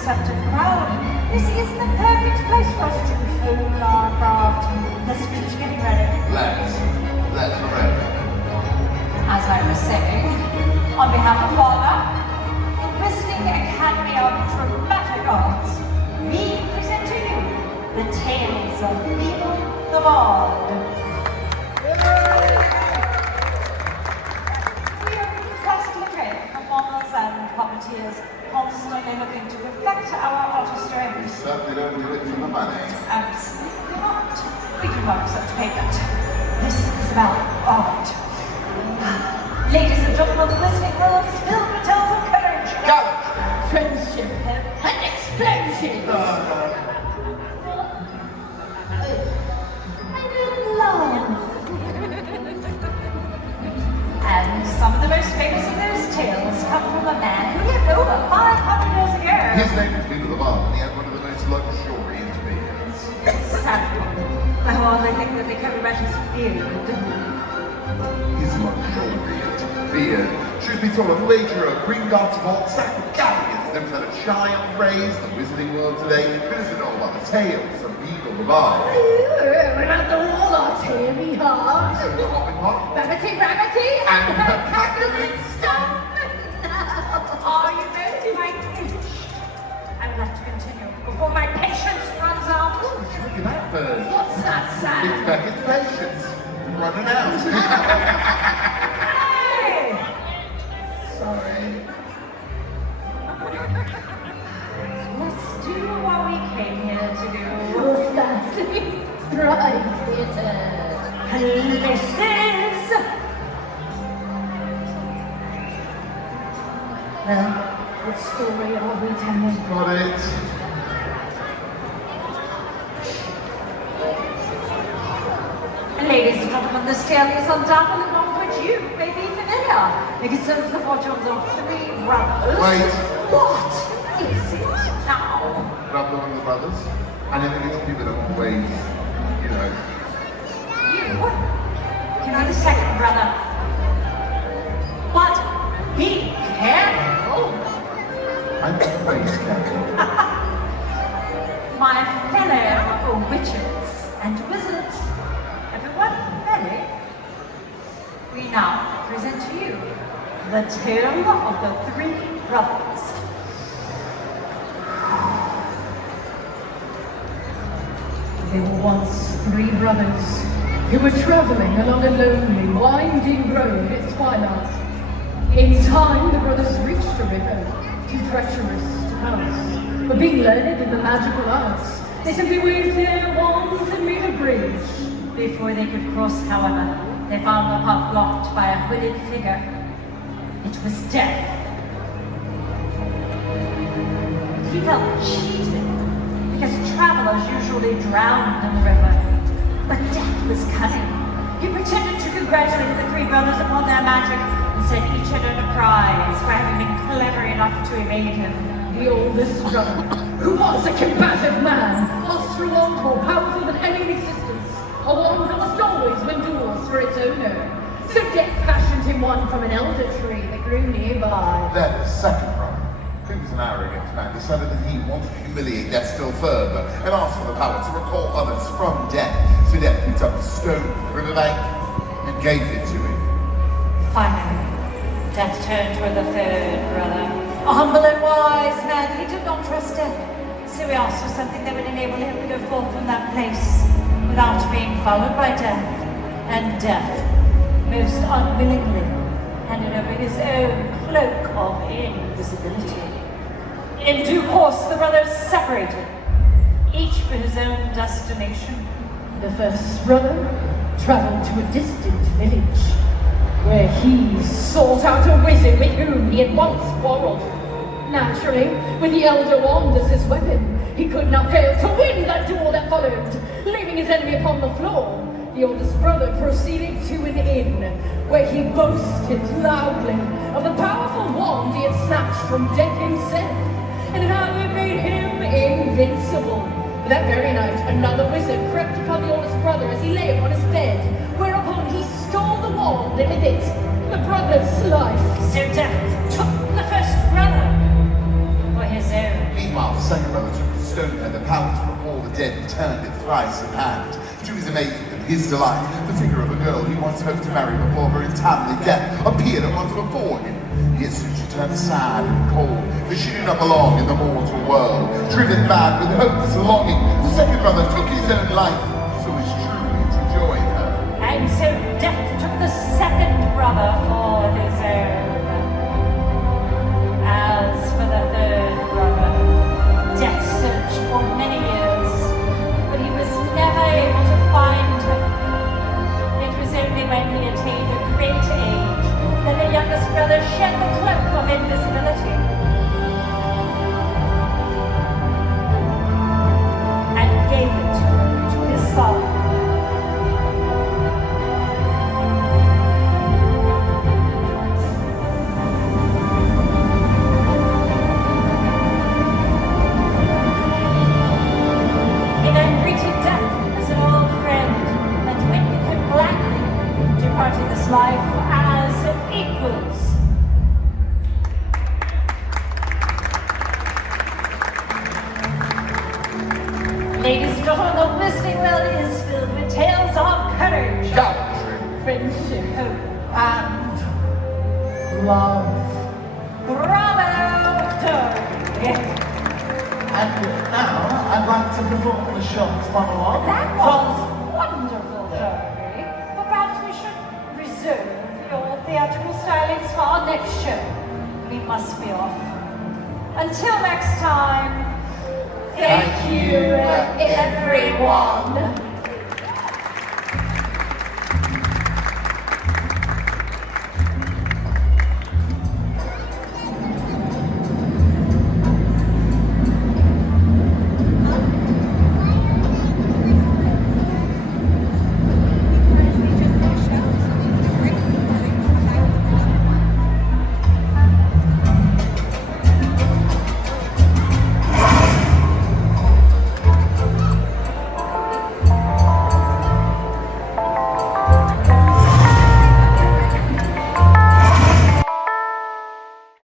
receptive crowd. This is the perfect place for us to hone our craft. Let's finish getting ready. Let's ready. As I was saying, on behalf of Barde, the Wizarding Academy of Dramatic Arts, we present to you the tales of Beedle the Barde. We are constantly trained performers and puppeteers, constantly looking to reflect our artistry. We certainly don't do it for the money. Absolutely not. We do not accept payment. This is about art. Ladies and gentlemen, the listening world is filled with tales of courage, friendship, and explosions. And love. And some of the most famous of those tales come from a man who lived over 500 years ago. His name was Beedle the Barde, and he had one of the most luxuriant beards. Sadly, the only thing that they could about his beard. His luxuriant beard. Truth be told, a wager of green guards of all sack of galleons never had a child raised in the wizarding world today. Who doesn't know about the tales of Beedle the Barde? We're at the wall arts here, we are. Rabbity, Rabbity, and her cackling stomp. Are you ready, my bitch? I would like to continue before my patience runs out. Look at that bird. What's that sound? It's Beckett's patience. Running out. Hey! Sorry. Let's do what we came here to do. What's that? Right, theatre. Places! Well, what story are we telling? Got it. Ladies and gentlemen, this tale is undoubtedly one which you may be familiar. It concerns the fortunes of three brothers. Wait. What is it now? Not one of the brothers. I never get to keep it always, you know. You can be the second brother. But be careful. I'm always careful. My fellow witches and wizards, everyone ready? We now present to you the tale of the three brothers. There were once three brothers who were travelling along a lonely, winding road at twilight. In time, the brothers reached a river, too treacherous to pass. But being learned in the magical arts, they simply waved their wands and made a bridge. Before they could cross, however, they found the path blocked by a hooded figure. It was Death. He felt cheated, because travelers usually drowned in the river. But Death was cunning. He pretended to congratulate the three brothers upon their magic and said each had earned a prize for having been clever enough to evade him. The oldest brother, who was a combative man, lost a wand more powerful than any in existence. A wand that must always win duels for its owner. So Death fashioned him one from an elder tree that grew nearby. Then the second brother, who was an arrogant man, decided that he wanted to humiliate Death still further and asked for the power to recall others from Death. So Death picked up a stone from the riverbank and gave it to him. Finally, Death turned toward the third brother. A humble and wise man, he did not trust Death, so he asked for something that would enable him to go forth from that place without being followed by Death. And Death, most unwillingly, handed over his own cloak of invisibility. In due course, the brothers separated, each for his own destination. The first brother travelled to a distant village, where he sought out a wizard with whom he had once quarrelled. Naturally, with the elder wand as his weapon, he could not fail to win that duel that followed. Leaving his enemy upon the floor, the oldest brother proceeded to an inn, where he boasted loudly of the powerful wand he had snatched from Death himself, and how it made him invincible. That very night, another wizard crept upon the oldest brother as he lay upon his bed, whereupon he stole the wand and with it the brother's life. So Death took the first brother for his own. Meanwhile, price in hand. To his amazement and his delight, the figure of a girl he once hoped to marry before her untimely death appeared at once before him. Yet soon she turned sad and cold, for she did not belong in the mortal world. Driven mad with hopeless longing, the second brother took his own life, so as truly to join her. And so death took the second brother for his own. As for the third brother, death searched for many years, but he was never able to find him. It was only when he attained a great age that the youngest brother shed the cloak of invisibility and gave it to his son. He then greeted death as an old friend and went with him gladly, departing this life as equals. Ladies and gentlemen, the listening world is filled with tales of courage, Friendship hope, and love. bravo, Dory. And now I'd like to perform the short monologue. That was wonderful, Dory. But perhaps we should reserve your theatrical stylings for our next show. We must be off. Until next time, thank you, everyone.